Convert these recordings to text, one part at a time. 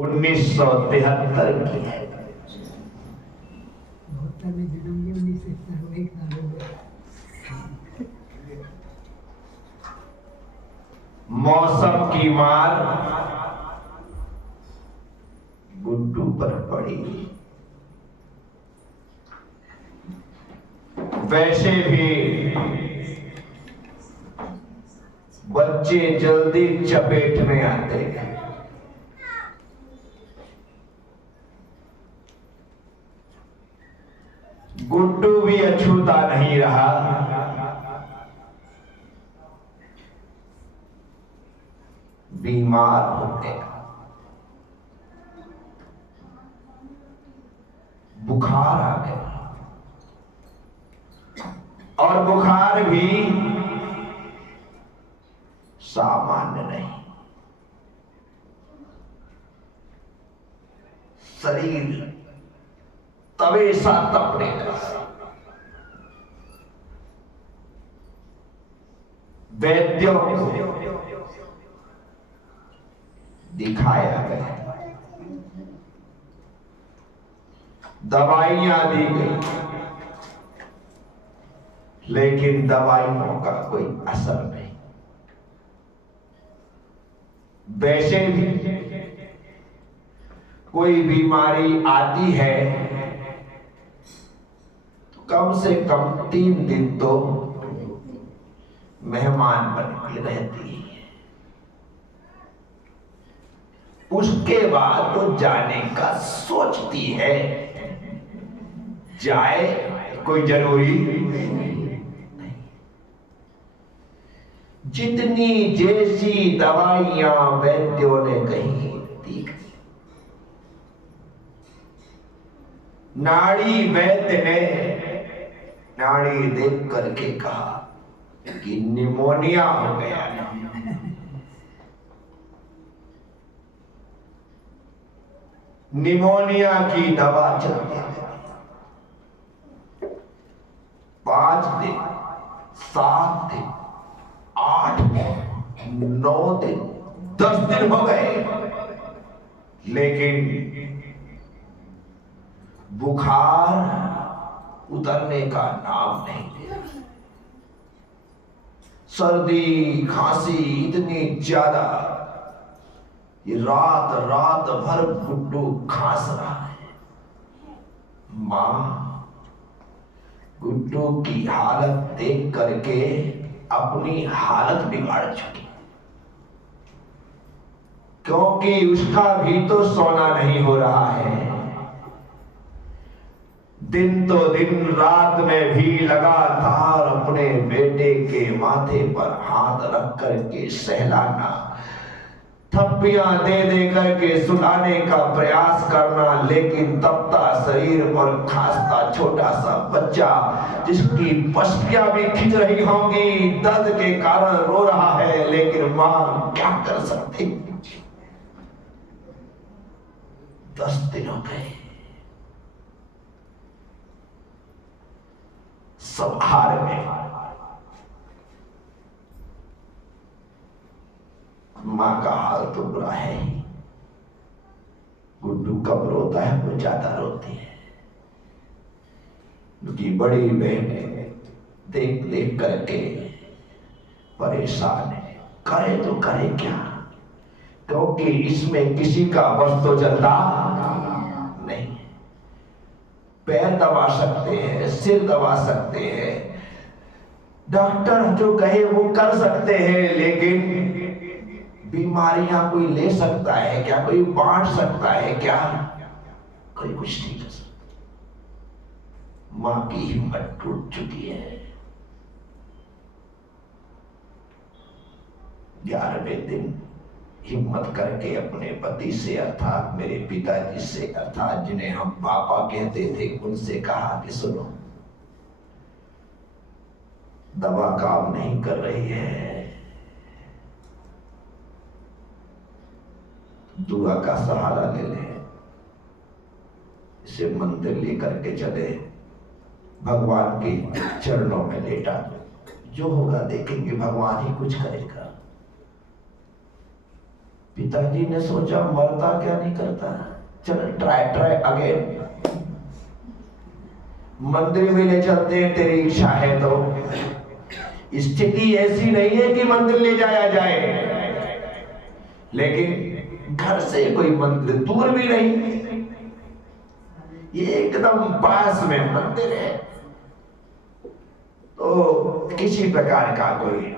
1973 की है। मौसम की मार गुड्डू पर पड़ी। वैसे भी बच्चे जल्दी चपेट में आते हैं। गुड्डू भी अछूता नहीं रहा। बीमार हो गया। बुखार आ गया और बुखार भी सामान्य नहीं। शरीर तवे सा तपने लगा। वैद्यों को दिखाया गया, दवाइयां दी गई, लेकिन दवाइयों का कोई असर नहीं। वैसे भी कोई बीमारी आती है तो कम से कम 3 दिन तो मेहमान बन के रहती है। उसके बाद तो जाने का सोचती है, जाए कोई जरूरी नहीं। जितनी जैसी दवाइयां वैद्यों ने कही दी। नाड़ी वैद्य ने नाड़ी देख करके कहा कि निमोनिया हो गया है। निमोनिया की दवा चलती है। 5 दिन, 7 दिन, 8 दिन, 9 दिन, 10 दिन हो गए, लेकिन बुखार उतरने का नाम नहीं ले रहा। सर्दी खांसी इतनी ज्यादा, ये रात रात भर गुड्डू खांस रहा है। मां गुड्डू की हालत देख करके अपनी हालत बिगाड़ चुकी, क्योंकि उसका भी तो सोना नहीं हो रहा है। दिन तो दिन, रात में भी लगातार अपने बेटे के माथे पर हाथ रख करके सहलाना, थप्पियां दे दे करके सुलाने का प्रयास करना, लेकिन तपता शरीर और खांसता छोटा सा बच्चा जिसकी पसलियां भी खिंच रही होंगी, दर्द के कारण रो रहा है, लेकिन मां क्या कर सकती। 10 दिन हो गए, सब हार में। मां का हाल तो बुरा है। गुड्डू कब रोता है वो ज्यादा रोती है। उनकी बड़ी बहन देख देख करके परेशान है। करे तो करे क्या, क्योंकि इसमें किसी का बस तो चलता नहीं। पैर दबा सकते हैं, सिर दबा सकते हैं, डॉक्टर जो कहे वो कर सकते हैं, लेकिन बीमारियां कोई ले सकता है क्या, कोई बांट सकता है क्या, कोई कुछ नहीं कर सकता। मां की हिम्मत टूट चुकी है। 11वें दिन हिम्मत करके अपने पति से, अर्थात मेरे पिताजी से, अर्थात जिन्हें हम पापा कहते थे, उनसे कहा कि सुनो, दवा काम नहीं कर रही है, दुआ का सहारा ले ले, इसे मंदिर लेकर के चले, भगवान के चरणों में लेटा दो, जो होगा देखेंगे, भगवान ही कुछ करेगा। पिताजी ने सोचा मरता क्या नहीं करता, चल ट्राई अगेन, मंदिर में ले चलते हैं, तेरी इच्छा है तो। स्थिति ऐसी नहीं है कि मंदिर ले जाया जाए, लेकिन घर से कोई मंदिर दूर भी नहीं, ये एकदम पास में मंदिर है, तो किसी प्रकार का कोई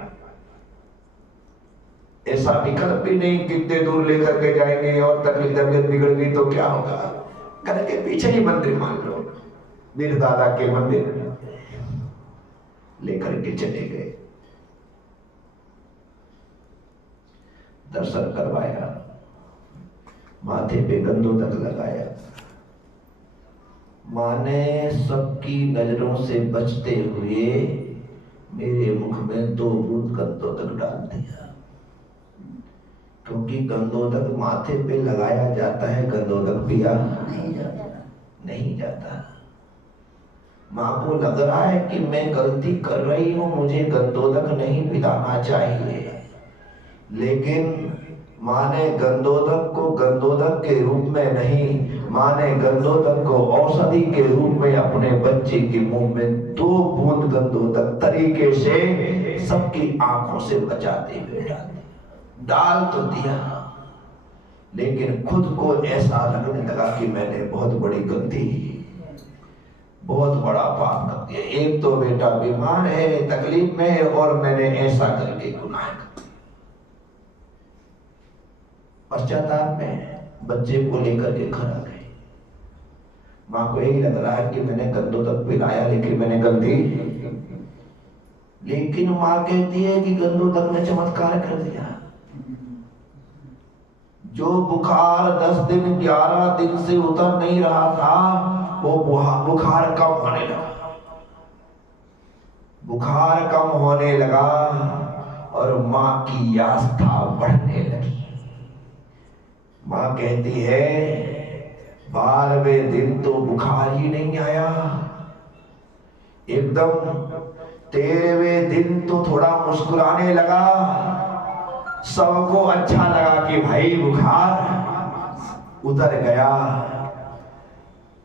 ऐसा विकल्प भी नहीं, कितने दूर लेकर के जाएंगे और तबीयत बिगड़ गई तो क्या होगा, घर के पीछे ही मंदिर मान लो, मेरे दादा के मंदिर लेकर के चले गए, दर्शन करवाया, माथे पे गंधोदक लगाया, माँ ने सबकी नजरों से बचते हुए मेरे मुख में 2 बूंद गंधोदक डाल दिया, क्योंकि गंधोदक माथे पे लगाया जाता है, गंधोदक पिया नहीं जाता। माँ को लग रहा है कि मैं गलती कर रही हूँ, मुझे गंधोदक नहीं पिलाना चाहिए, लेकिन माँ ने गंधोदक को गंधोदक के रूप में नहीं, माँ ने गंधोदक को औषधि के रूप में अपने बच्चे के मुंह में 2 बूंद गंधोदक तरीके से सबकी आंखों से बचाते हुए डाल तो दिया, लेकिन खुद को ऐसा लगने लगा कि मैंने बहुत बड़ी गलती, बहुत बड़ा पाप कर दिया। एक तो बेटा बीमार है, तकलीफ में है, और मैंने ऐसा करके गुनाह कर दिया। पश्चाताप में बच्चे को लेकर के घर आ गए, माँ को यही लग रहा है कि मैंने गंधोदक पिलाया, लेकिन मैंने गलती, लेकिन माँ कहती है कि गंधोदक ने चमत्कार कर दिया। जो बुखार 10 दिन 11 दिन से उतर नहीं रहा था, वो बुखार कम होने लगा, बुखार कम होने लगा और माँ की आस्था बढ़ने लगी। माँ कहती है 12वें दिन तो बुखार ही नहीं आया, एकदम 13वें दिन तो थोड़ा मुस्कुराने लगा, सबको अच्छा लगा कि भाई बुखार उतर गया।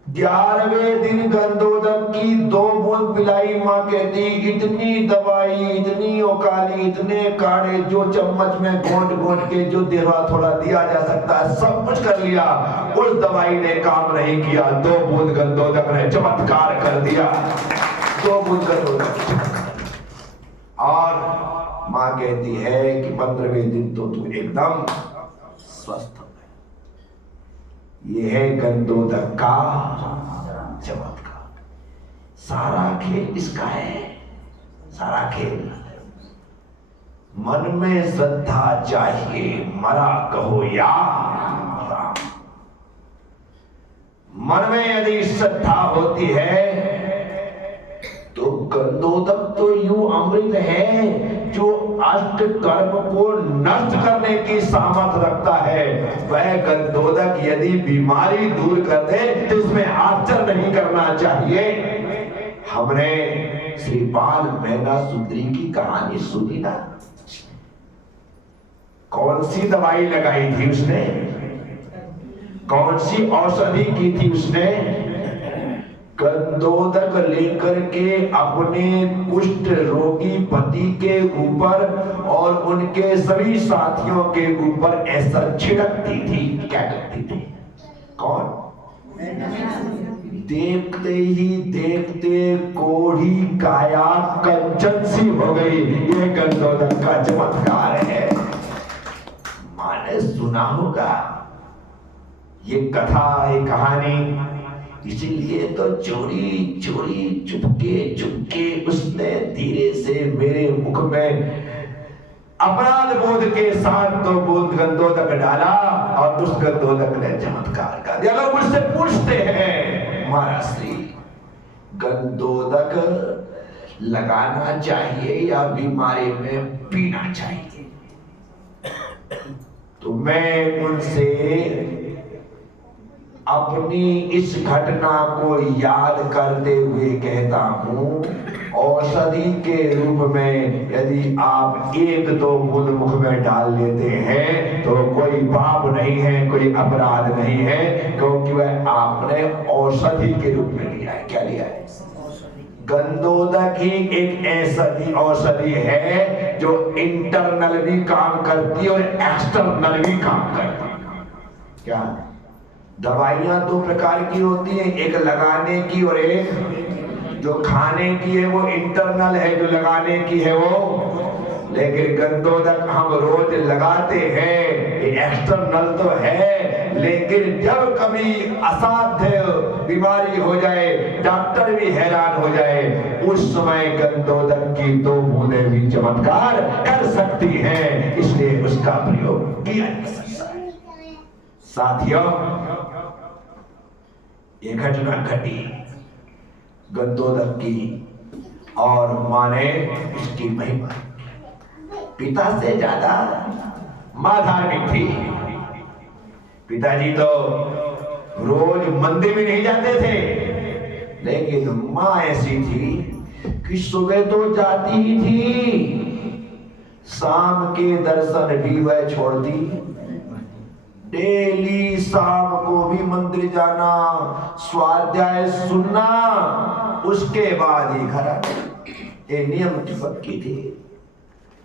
11वें दिन गंधोदक की 2 बूंद पिलाई, माँ कहती इतनी दवाई, इतनी ओकाली, इतने काढ़े जो चम्मच में घोंट के जो थोड़ा दिया जा सकता है सब कुछ कर लिया, उस दवाई ने काम नहीं किया। 2 बूंद गंधोदक ने चमत्कार कर दिया, 2 बूंद गंधोदक। और माँ कहती है कि 15वें दिन तो तू एकदम स्वस्थ हो गया। ये है गंधोदक का चमत्कार। सारा खेल इसका है, सारा खेल। मन में श्रद्धा चाहिए, मरा कहो या राम। मन में यदि श्रद्धा होती है तो गंधोदक तो यूं अमृत है जो अष्ट कर्म को नष्ट करने की सामर्थ्य रखता है। वह गंधोदक यदि बीमारी दूर कर दे तो इसमें आश्चर्य नहीं करना चाहिए। हमने श्रीपाल मैना सुंदरी की कहानी सुनी ना, कौन सी दवाई लगाई थी उसने, कौन सी औषधि की थी उसने, गंधोदक लेकर के अपने कुष्ठ रोगी पति के ऊपर और उनके सभी साथियों के ऊपर ऐसा छिड़कती थी। क्या करती थी? कौन? देखते ही देखते कोढ़ी काया कंचन सी हो गई। ये गंधोदक का चमत्कार है। माने सुना होगा ये कथा, ये कहानी, इसीलिए तो चोरी चोरी चुपके उसने धीरे से मेरे मुख में अपराध बोध के साथ 2 बूंद गंधोदक डाला और उस गंधोदक ने चमत्कार कर दिया। लोग मुझसे पूछते हैं महाराज श्री, गंधोदक लगाना चाहिए या बीमारी में पीना चाहिए? तो मैं उनसे अपनी इस घटना को याद करते हुए कहता हूं औषधि के रूप में यदि आप एक दो बूंद मुख में डाल लेते हैं तो कोई पाप नहीं है, कोई अपराध नहीं है, क्योंकि वह आपने औषधि के रूप में लिया है। क्या लिया है? गंधोदक ही एक ऐसी औषधि है जो इंटरनल भी काम करती है और एक्सटर्नल भी काम करती है। क्या? दवाइयां दो प्रकार की होती हैं, एक लगाने की और एक जो खाने की है वो इंटरनल है, जो लगाने की है वो। लेकिन गंधोदक हम रोज लगाते हैं, एक्सटर्नल तो है, लेकिन जब कभी असाध्य बीमारी हो जाए, डॉक्टर भी हैरान हो जाए, उस समय गंधोदक की दो बूंदें भी चमत्कार कर सकती हैं, इसलिए उसका प्रयोग किया जा सकता है। साथियों, ये घटना घटी गंधोदक की और मां ने इसकी महिमा। पिता से ज्यादा मां धार्मिक थी। पिताजी तो रोज मंदिर में नहीं जाते थे, लेकिन मां ऐसी थी कि सुबह तो जाती ही थी, शाम के दर्शन भी वह छोड़ती। डेली शाम को भी मंदिर जाना, स्वाध्याय सुनना, उसके बाद ही घर आना। ये नियम की पक्की थी।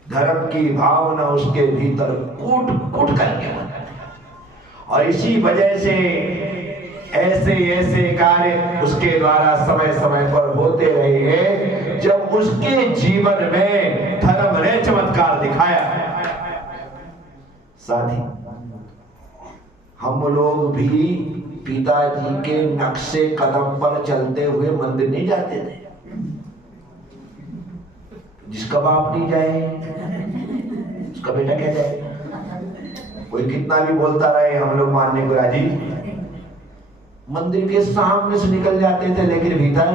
धर्म की भावना उसके भीतर कूट कूट करके बना, और इसी वजह से ऐसे ऐसे कार्य उसके द्वारा समय समय पर होते रहे हैं, जब उसके जीवन में धर्म ने चमत्कार दिखाया। साथी, हम लोग भी पिताजी के नक्शे कदम पर चलते हुए मंदिर नहीं जाते थे। जिसका बाप नहीं जाए उसका बेटा क्या जाए? कोई कितना भी बोलता रहे, हम लोग मानने को राजी। मंदिर के सामने से निकल जाते थे, लेकिन भीतर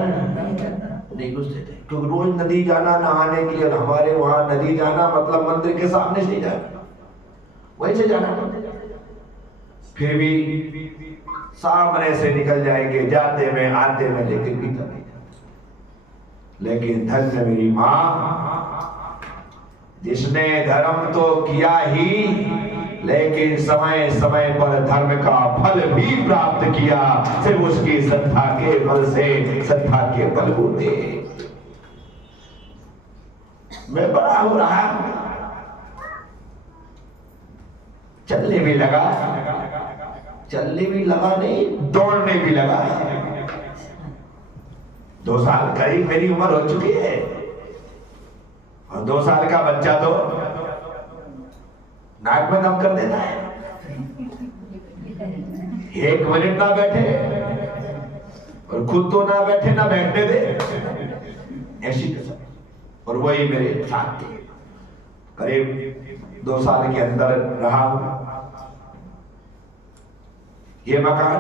नहीं घुसते थे, क्योंकि रोज नदी जाना नहाने के लिए, हमारे वहां नदी जाना मतलब मंदिर के सामने से ही जाना, वहीं से जाना। फिर भी सामने से निकल जाएंगे, जाते में आते में, लेकिन भीतर नहीं जाते। लेकिन धन्य मेरी मां, जिसने धर्म तो किया ही, लेकिन समय समय पर धर्म का फल भी प्राप्त किया, सिर्फ उसकी श्रद्धा के बल से, श्रद्धा के बलबूते। मैं बड़ा हो रहा, चलने भी लगा, चलने भी लगा नहीं, दौड़ने भी लगा। 2 साल करीब मेरी उम्र हो चुकी है, और 2 साल का बच्चा तो नाक में दम कर देता है। 1 मिनट ना बैठे, और खुद तो ना बैठे ना बैठने दे, ऐसी कसम। और वही मेरे साथ थे, करीब 2 साल के अंदर रहा। ये मकान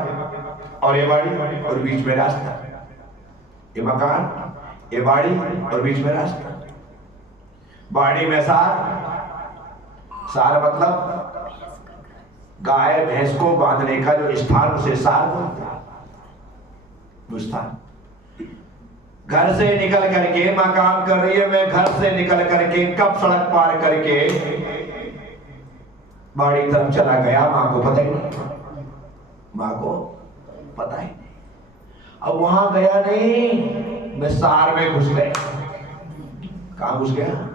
और ये बाड़ी और बीच में रास्ता, ये मकान, ये बाड़ी और बीच में रास्ता। बाड़ी में सार मतलब गाय भैंस को बांधने का जो स्थान, उसे सार बोलते हैं। वो स्थान, घर से निकल करके मां काम कर रही है, मैं घर से निकल करके कब सड़क पार करके बाड़ी तरफ चला गया, मां को पता ही नहीं, मां को पता ही नहीं। अब वहां गया नहीं, मैं सार में घुस गया। कहां घुस गया?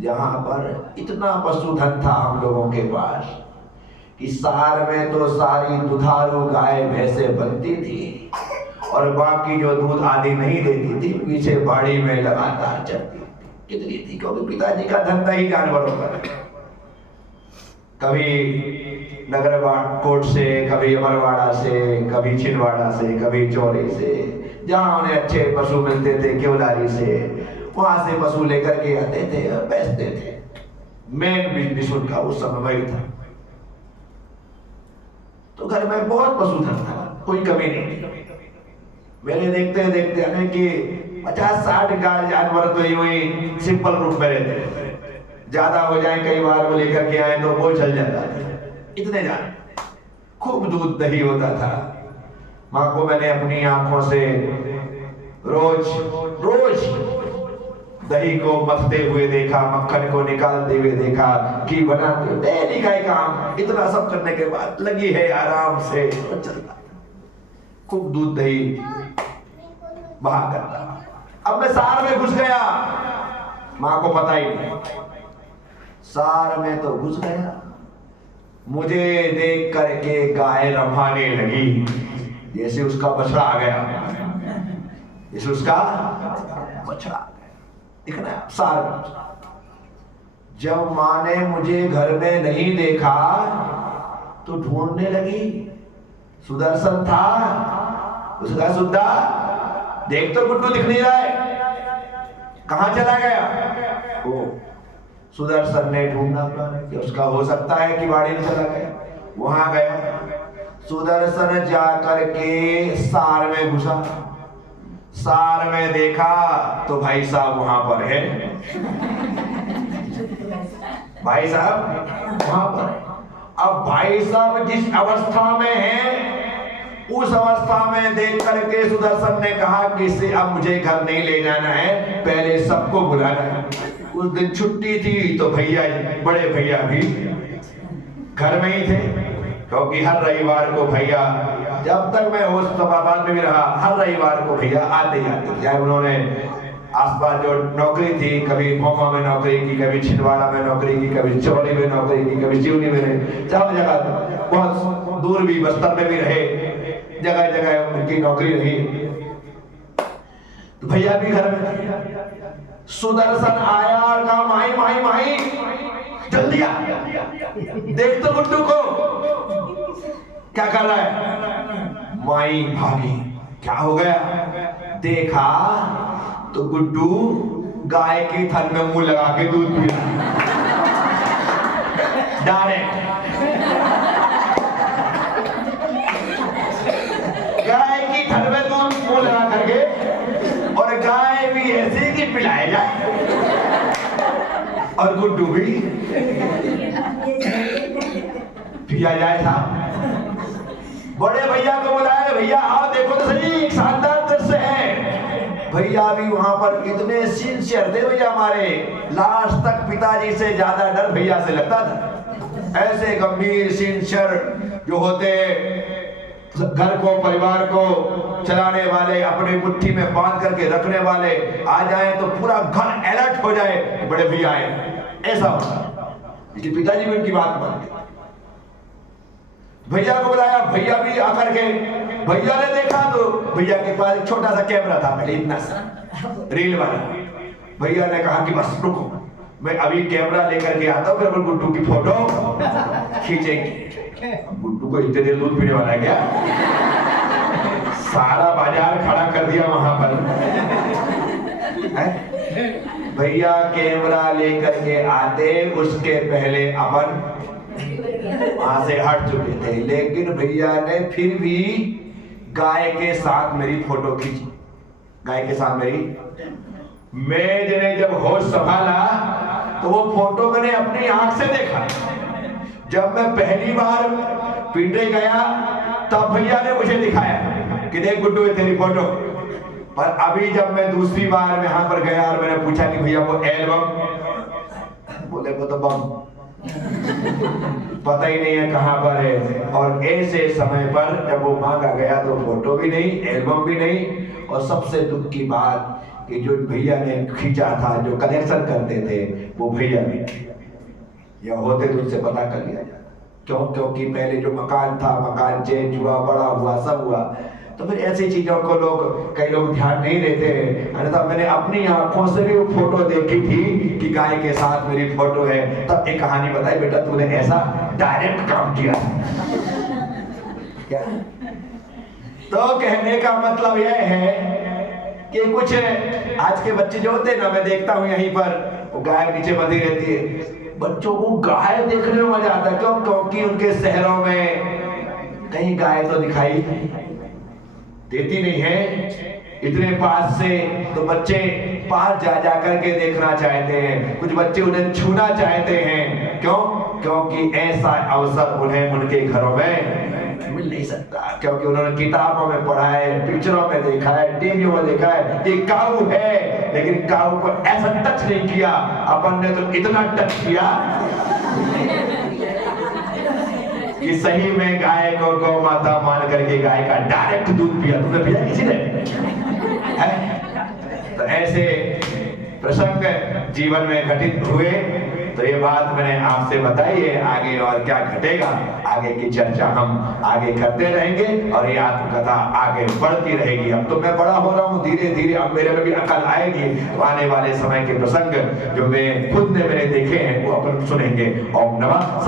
जहां पर इतना पशुधन था हम लोगों के पास कि सार में तो सारी दुधारू गाय भैंसे बनती थी, और बाकी जो दूध आदि नहीं देती थी, पीछे बाड़ी में लगातार चलती थी। कितनी थी? क्योंकि पिताजी का धंधा ही जानवरों का। कभी नगरकोट से, कभी अमरवाड़ा से, कभी छिंदवाड़ा से, कभी चौरी से, जहां उन्हें अच्छे पशु मिलते थे, केवलारी से, वहां से पशु लेकर के आते थे और बेचते थे। मेन बिजनेस उनका उस समय वही था। तो घर में बहुत पशुधन था, कोई कमी नहीं। मेरे देखते देखते हमें कि 50-60 गाय जानवर तो ही सिंपल रूप में रहते, ज्यादा हो जाए कई बार वो लेकर के आए तो वो चल जाता था। इतने जान, खूब दूध दही होता था। मां को मैंने अपनी आंखों से रोज रोज दही को मथते हुए देखा, मक्खन को निकालते हुए देखा, घी बनाते हुए, डेली का काम। इतना सब करने के बाद लगी है आराम से चलता, खूब दूध दही बहा करता। अब मैं सार में घुस गया, मां को पता ही नहीं, सार में तो घुस गया। मुझे देख करके गाय रमाने लगी, जैसे उसका बछड़ा आ गया, जैसे उसका बछड़ा आ गया। दिखना सार में। जब मां ने मुझे घर में नहीं देखा तो ढूंढने लगी। सुदर्शन था, उसका सुद्धा देख तो गुड्डू दिख नहीं रहा है, कहां चला गया? वो सुदर्शन ने ढूंढना कि उसका हो सकता है कि बाड़ी में चला गया। वहां गया, सुदर्शन जाकर के सार में घुसा। सार में देखा तो भाई साहब वहां पर है, भाई साहब वहां पर है। अब भाई साहब जिस अवस्था में है, उस अवस्था में देख करके सुदर्शन ने कहा कि इसे अब मुझे घर नहीं ले जाना है, पहले सबको बुलाना है। उस दिन छुट्टी थी तो भैया, बड़े भैया भी घर में ही थे, क्योंकि हर रविवार को भैया, जब तक मैं होशंगाबाद में भी रहा, हर रविवार को भैया आते जाते। चाहे उन्होंने आसपास जो नौकरी थी, कभी मोमा में नौकरी की, कभी छिंदवाड़ा में नौकरी की, कभी चौड़ी में नौकरी की, कभी सिवनी में रहे, चार जगह, बहुत दूर भी बस्तर में भी रहे, जगह जगह उनकी नौकरी रही। तो भैया भी घर में। सुदर्शन आया और कहा, माई माई माई जल्दी आ, देख तो गुड्डू को क्या कर रहा है। माई भागी, क्या हो गया? देखा तो गुड्डू गाय के थन में मुंह लगा के दूध पी रहा, डायरेक्ट गाय की थन में दूध मुंह लगा करके, और गाय भी ऐसे कि पिलाया जाए और गुड्डू भी पिया जाए था। बड़े भैया को बुलाया, भैया आओ देखो तो सही, एक शानदार दृश्य है। भैया भी वहां पर इतने सिंसियर थे भैया हमारे, लास्ट तक पिताजी से ज्यादा डर भैया से लगता था। ऐसे गंभीर सिंसियर जो होते, घर को, परिवार को चलाने वाले, अपने मुट्ठी में बांध करके रखने वाले, आ जाए तो पूरा घर अलर्ट हो जाए, बड़े भैया आए, ऐसा होता। इसलिए पिताजी भी उनकी बात मानते। भैया को बुलाया, भैया भी आकर के, भैया ने देखा तो भैया के पास एक छोटा सा कैमरा था, पहले इतना सा रील वाला। भैया ने कहा कि बस रुको, मैं अभी कैमरा लेकर के आता हूँ, फिर गुड्डू की फोटो खींचेंगे। गुड्डू को इतने देर दूध पीने वाला है क्या? सारा बाजार खड़ा कर दिया वहां पर। भैया कैमरा लेकर के आते, उसके पहले अपन वहां से हट चुके थे, लेकिन भैया ने फिर भी गाय के साथ मेरी फोटो खींची। गाय के साथ मेरी, मैं जब होश संभाला तो वो फोटो मैंने अपनी आंख से देखा। जब मैं पहली बार पिंडे गया तब भैया ने मुझे दिखाया कि देख गुड्डू है तेरी फोटो। पर अभी जब मैं दूसरी बार यहाँ पर गया और मैंने पूछा कि भैया वो एल्बम, बोले वो तो बम, पता ही नहीं है कहां पर है। और ऐसे समय पर जब वो मांगा गया तो फोटो भी नहीं, एल्बम भी नहीं, और सबसे दुख की बात कि जो भैया ने खींचा था, जो कलेक्शन करते थे, वो भैया भी या होते तो उनसे पता कर लिया जाता। क्यों? क्योंकि पहले जो मकान था, मकान चेंज हुआ, बड़ा हुआ, सब हुआ, तो फिर ऐसी चीजों को कई लोग ध्यान नहीं देते हैं। अन्यथा मैंने अपनी आंखों से भी वो फोटो देखी थी कि गाय के साथ मेरी फोटो है, तब एक कहानी बताई, बेटा तूने ऐसा डायरेक्ट काम किया क्या? तो कहने का मतलब यह है कि कुछ आज के बच्चे जो होते हैं ना, मैं देखता हूँ यहीं पर, वो गाय नीचे बंधी रहती है, बच्चों को गाय देखने में मजा आता है। क्यों? क्योंकि उनके शहरों में कहीं गाय तो दिखाई देती नहीं है इतने पास से, तो बच्चे पास जा करके देखना चाहते हैं, कुछ बच्चे उन्हें छूना चाहते हैं। क्यों? क्योंकि ऐसा अवसर उन्हें उनके घरों में मिल नहीं सकता, क्योंकि उन्होंने किताबों में पढ़ा है, पिक्चरों में देखा है, टीवियों में देखा है कि काऊ है, लेकिन काऊ को ऐसा टच नहीं किया। अपन ने तो इतना टच किया कि सही में गाय को गौ माता मान करके गाय का डायरेक्ट दूध पिया। तुमने पिया किसी ने? तो ऐसे प्रसंग जीवन में घटित हुए। तो ये बात मैंने आपसे बताई है। आगे और क्या घटेगा, आगे की चर्चा हम आगे करते रहेंगे और ये आत्मकथा आगे बढ़ती रहेगी। अब तो मैं बड़ा हो रहा हूँ, धीरे धीरे अब मेरे में भी अकल आएगी। आने वाले समय के प्रसंग जो मैं खुद ने मैंने देखे हैं वो अपन सुनेंगे। ओम नमः।